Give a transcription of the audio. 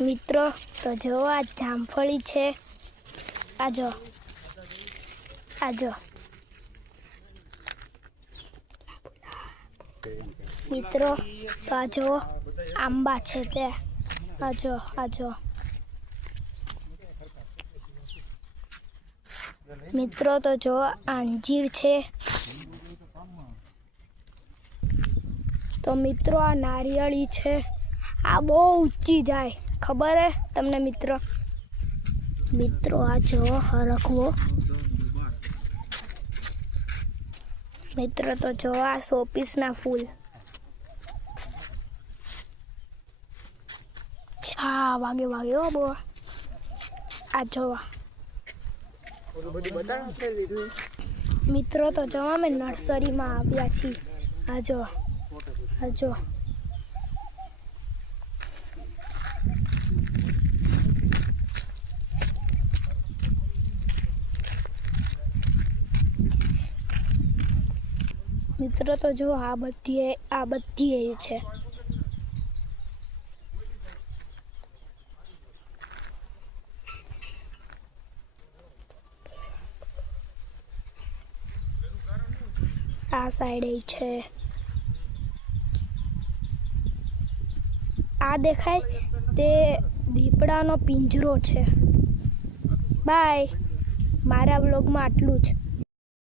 મિત્રો તો જો આ જામફળી છે, આજો આજો મિત્રો તો આજો આંબા છે તે આજો આજો મિત્રો તો જો અંજીર છે, તો મિત્રો આ નારિયેળી છે, આ બહુ ઊંચી જાય ખબર હે તમને મિત્રો? મિત્રો આ જો હરખવો મિત્રો તો જો આ શોપીસના ફૂલ છા વાગે વાગે હો બો આ જોવા મિત્રો તો જો અમે નર્સરીમાં આવ્યા છીએ, આજો આજો મિત્રો તો જો આ બધી છે, આ સાઈડે છે, આ દેખાય તે દીપડાનો પિંજરો છે. બાય, મારા બ્લોગમાં આટલું જ.